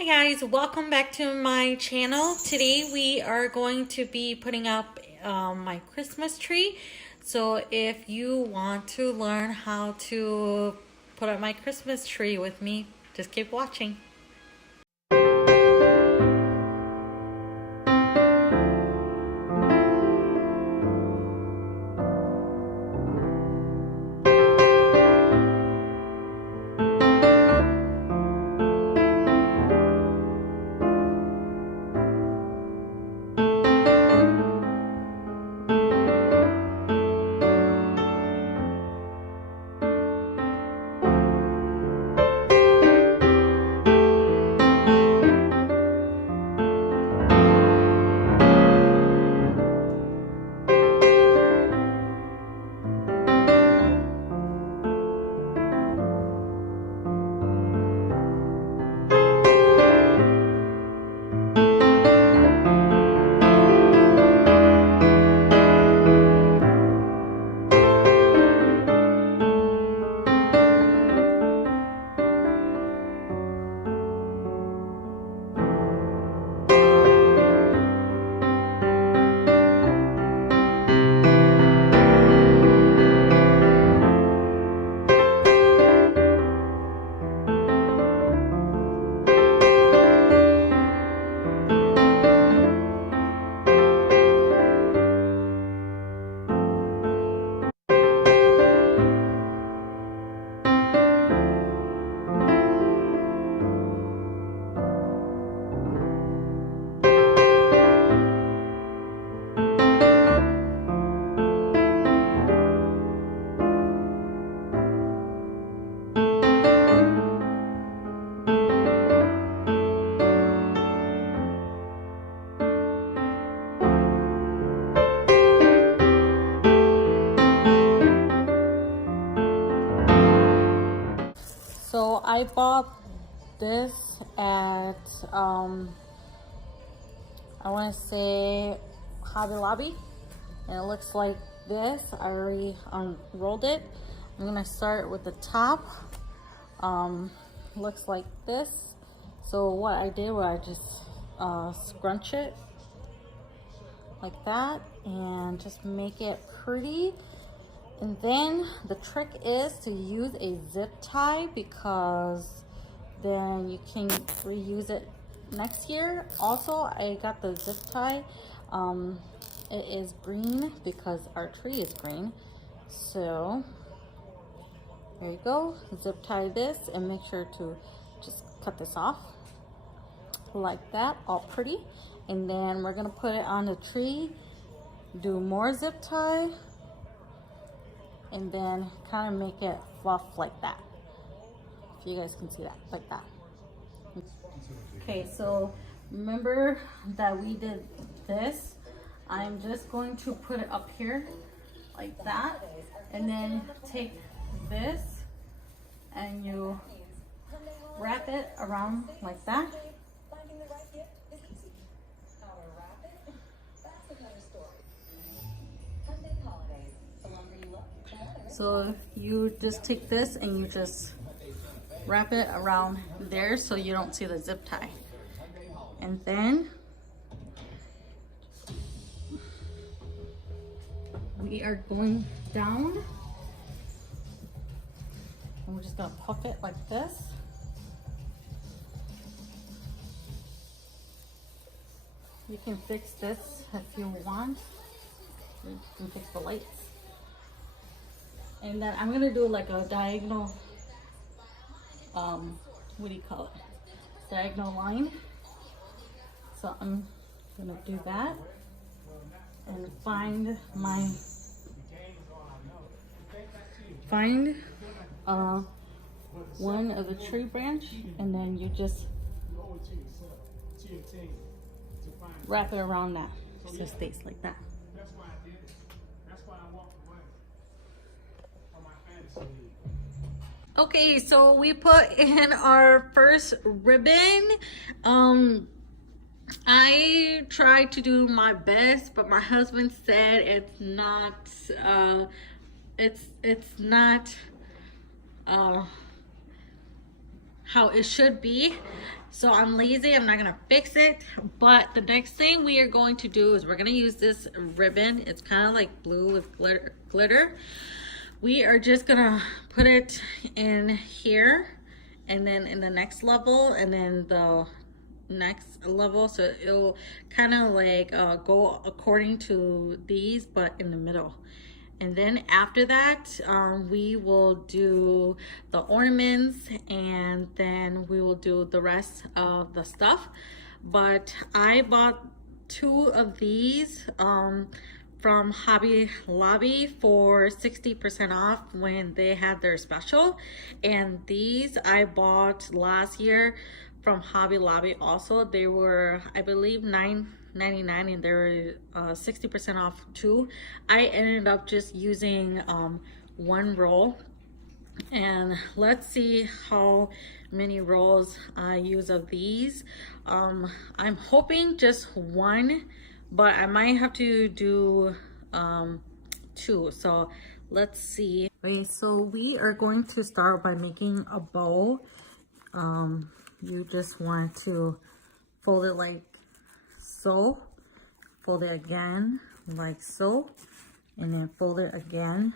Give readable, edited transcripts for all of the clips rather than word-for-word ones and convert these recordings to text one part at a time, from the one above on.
Hi guys, welcome back to my channel. Today we are going to be putting up my Christmas tree. So if you want to learn how to put up my Christmas tree with me, just keep watching. So I bought this at I want to say Hobby Lobby, and it looks like this. I already unrolled it. I'm gonna start with the top. Looks like this. So what I did was I just scrunch it like that and just make it pretty. And then the trick is to use a zip tie, because then you can reuse it next year. Also, I got the zip tie. It is green because our tree is green. So there you go. Zip tie this and make sure to just cut this off like that, all pretty. And then we're gonna put it on the tree, do more zip tie, and then kind of make it fluff like that. If you guys can see that, like that. Okay, so remember that we did this. I'm just going to put it up here like that, and then take this and you wrap it around like that. So you just take this and you just wrap it around there so you don't see the zip tie. And then we are going down, and we're just gonna puff it like this. You can fix this if you want. You can fix the lights. And then I'm gonna do like a diagonal, what do you call it? Diagonal line. So I'm gonna do that and find one of the tree branch, and then you just wrap it around that so it stays like that. Okay, so we put in our first ribbon. I tried to do my best, but my husband said it's not how it should be. So I'm lazy, I'm not gonna fix it. But the next thing we are going to do is we're gonna use this ribbon. It's kind of like blue with glitter. We are just gonna put it in here, and then in the next level, and then the next level, so it'll kind of like go according to these, but in the middle. And then after that, we will do the ornaments, and then we will do the rest of the stuff. But I bought 2 of these from Hobby Lobby for 60% off when they had their special. And these I bought last year from Hobby Lobby also. They were, I believe, $9.99, and they were 60% off too. I ended up just using 1 roll, and let's see how many rolls I use of these. I'm hoping just 1, but I might have to do 2. So let's see. Okay, so we are going to start by making a bow. You just want to fold it like so, fold it again like so, and then fold it again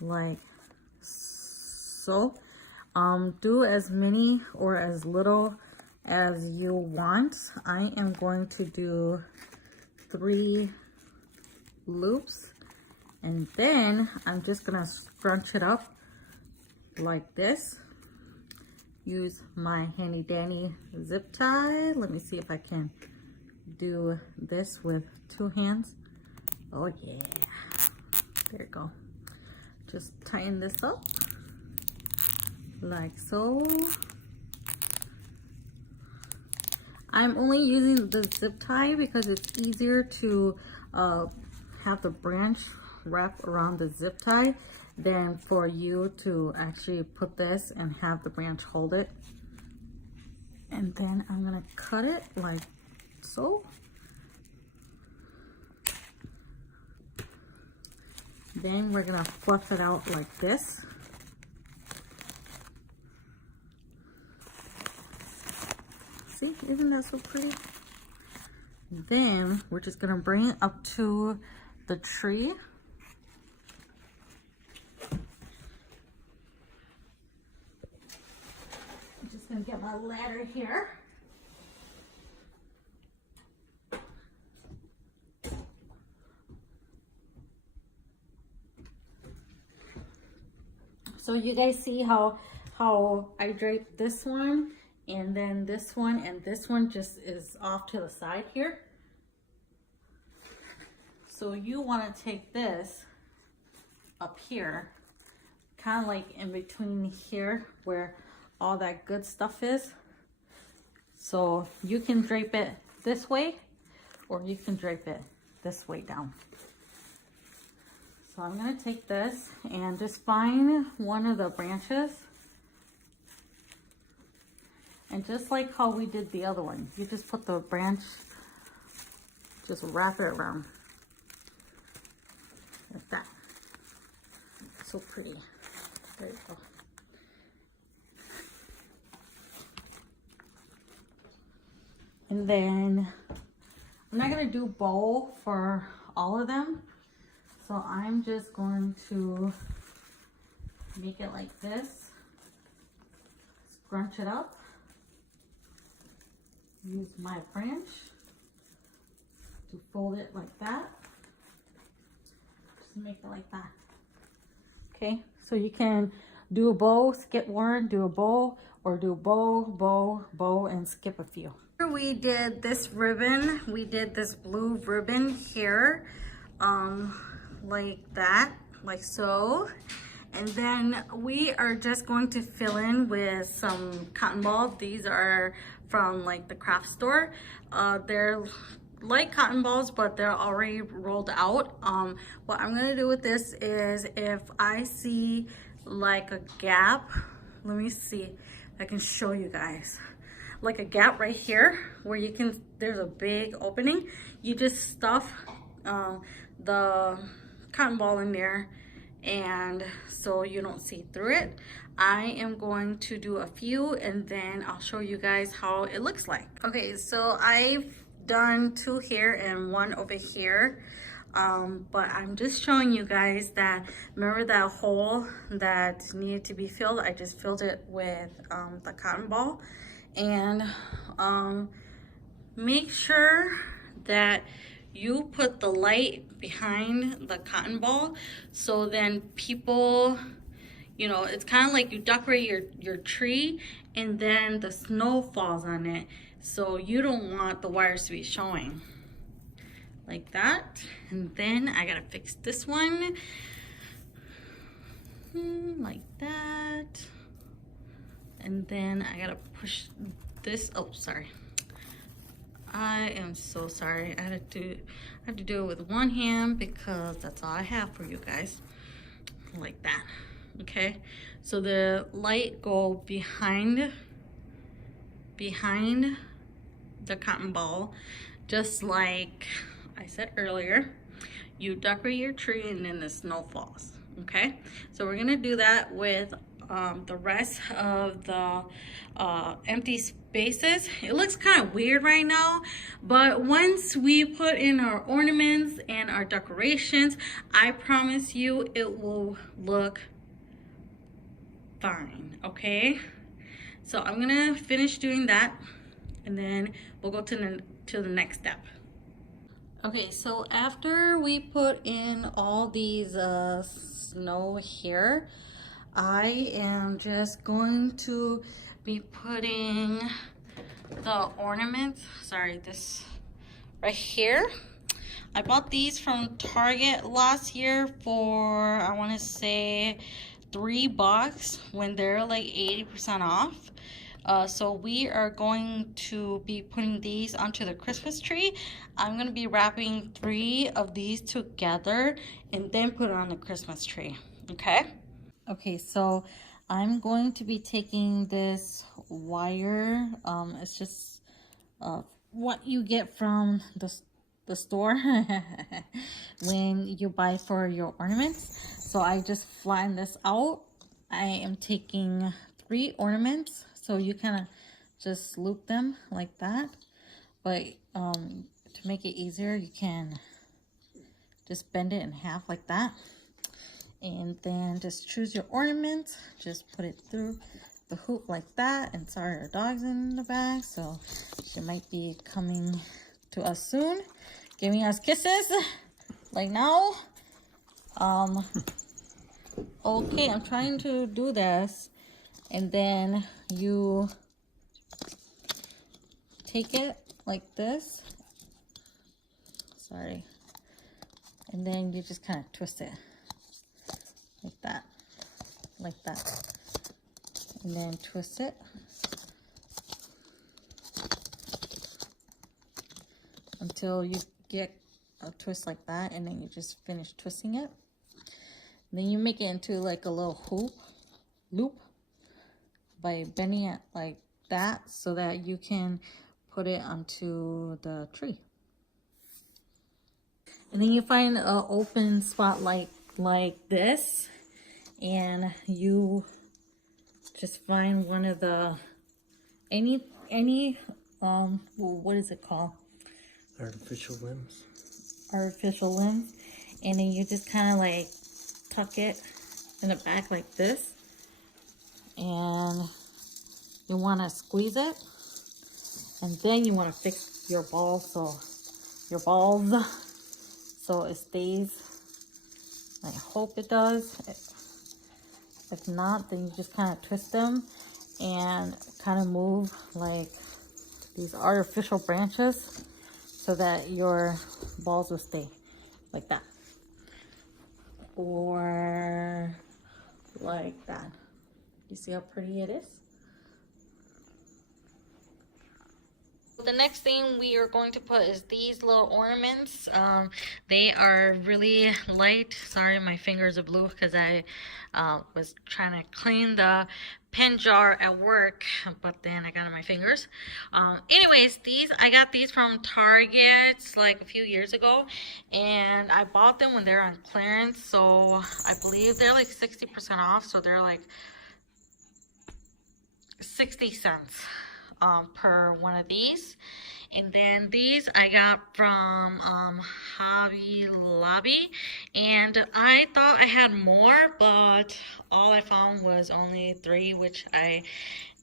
like so. Do as many or as little as you want. I am going to do 3 loops, and then I'm just gonna scrunch it up like this. Use my handy dandy zip tie. Let me see if I can do this with 2 hands. Oh yeah, there you go. Just tighten this up like so. I'm only using the zip tie because it's easier to have the branch wrap around the zip tie than for you to actually put this and have the branch hold it. And then I'm gonna cut it like so. Then we're gonna fluff it out like this. See, isn't that so pretty? Then we're just gonna bring it up to the tree. I'm just gonna get my ladder here. So you guys see how I draped this one, and then this one, and this one just is off to the side here. So you want to take this up here, kind of like in between here where all that good stuff is. So you can drape it this way, or you can drape it this way down. So I'm going to take this and just find one of the branches. And just like how we did the other one, you just put the branch, just wrap it around. Like that. So pretty. There you go. And then I'm not going to do bow for all of them. So I'm just going to make it like this, scrunch it up, use my branch to fold it like that, just make it like that. Okay, so you can do a bow, skip one, do a bow, or do bow, bow, bow, and skip a few. We did this ribbon, we did this blue ribbon here, like that, like so. And then we are just going to fill in with some cotton balls. These are from like the craft store. They're like cotton balls, but they're already rolled out. What I'm gonna do with this is, if I see like a gap, let me see if I can show you guys. Like a gap right here where you can, there's a big opening. You just stuff the cotton ball in there, and so you don't see through it. I am going to do a few and then I'll show you guys how it looks like. Okay, so I've done 2 here and 1 over here. But I'm just showing you guys that, remember that hole that needed to be filled? I just filled it with the cotton ball. And make sure that you put the light behind the cotton ball, so then people, you know, it's kind of like you decorate your tree and then the snow falls on it, so you don't want the wires to be showing like that. And then I gotta fix this one like that, and then I gotta push this. Oh, sorry, I am so sorry. I have to do it with one hand because that's all I have for you guys. Like that. Okay, so the light go behind the cotton ball, just like I said earlier. You decorate your tree and then the snow falls. Okay, so we're gonna do that with the rest of the empty spaces. It looks kind of weird right now, but once we put in our ornaments and our decorations, I promise you it will look fine. Okay, so I'm gonna finish doing that and then we'll go to the next step. Okay, so after we put in all these snow here, I am just going to be putting the ornaments, sorry, this right here. I bought these from Target last year for, I want to say, $3 when they're like 80% off. So we are going to be putting these onto the Christmas tree. I'm going to be wrapping 3 of these together and then put it on the Christmas tree. Okay? Okay, so I'm going to be taking this wire. It's just what you get from the store when you buy for your ornaments. So I just flatten this out. I am taking 3 ornaments, so you kind of just loop them like that. But to make it easier, you can just bend it in half like that. And then just choose your ornament, just put it through the hoop like that. And sorry, our dog's in the back, so she might be coming to us soon, giving us kisses like now. Okay, I'm trying to do this, and then you take it like this, sorry, and then you just kind of twist it like that, and then twist it until you get a twist like that, and then you just finish twisting it. And then you make it into like a little loop by bending it like that, so that you can put it onto the tree. And then you find an open spot like this, and you just find one of the any what is it called? Artificial limbs. Artificial limbs. And then you just kind of like tuck it in the back like this, and you want to squeeze it, and then you want to fix your balls so it stays. I hope it does. If not, then you just kind of twist them and kind of move like these artificial branches so that your balls will stay like that, or like that. You see how pretty it is? The next thing we are going to put is these little ornaments. They are really light. Sorry, my fingers are blue because I was trying to clean the pen jar at work, but then I got on my fingers. Anyways, I got these from Target like a few years ago, and I bought them when they're on clearance. So I believe they're like 60% off. So they're like 60 cents per one of these. And then these I got from Hobby Lobby, and I thought I had more, but all I found was only 3, which I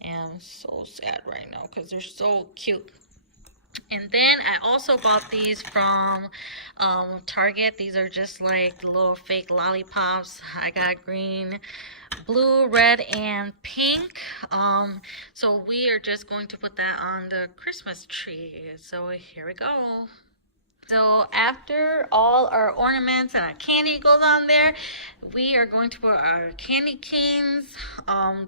am so sad right now because they're so cute. And then I also bought these from Target. These are just like little fake lollipops. I got green, blue, red, and pink. So we are just going to put that on the Christmas tree. So here we go. So after all our ornaments and our candy goes on there, we are going to put our candy canes.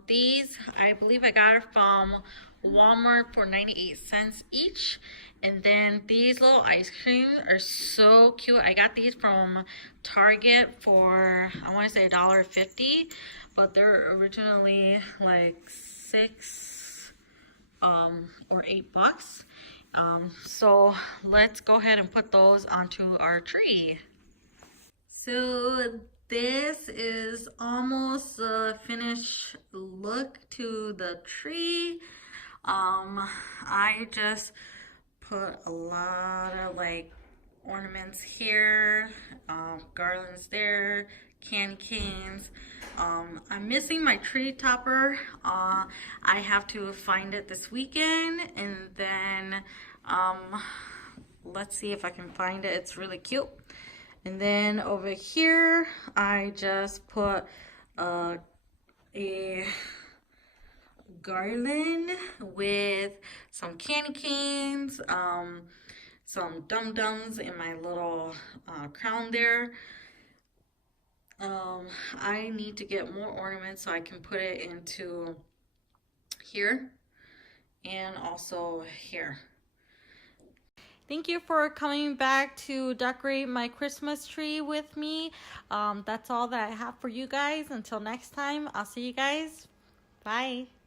These, I believe I got it from Walmart for 98 cents each. And then these little ice creams are so cute. I got these from Target for, I want to say $1.50, but they're originally like $6 or $8. So let's go ahead and put those onto our tree. So this is almost a finished look to the tree. I just put a lot of like ornaments here, garlands there, candy canes. I'm missing my tree topper. I have to find it this weekend, and then let's see if I can find it. It's really cute. And then over here I just put a garland with some candy canes, some dum-dums in my little crown there. I need to get more ornaments so I can put it into here and also here. Thank you for coming back to decorate my Christmas tree with me. That's all that I have for you guys. Until next time, I'll see you guys. Bye.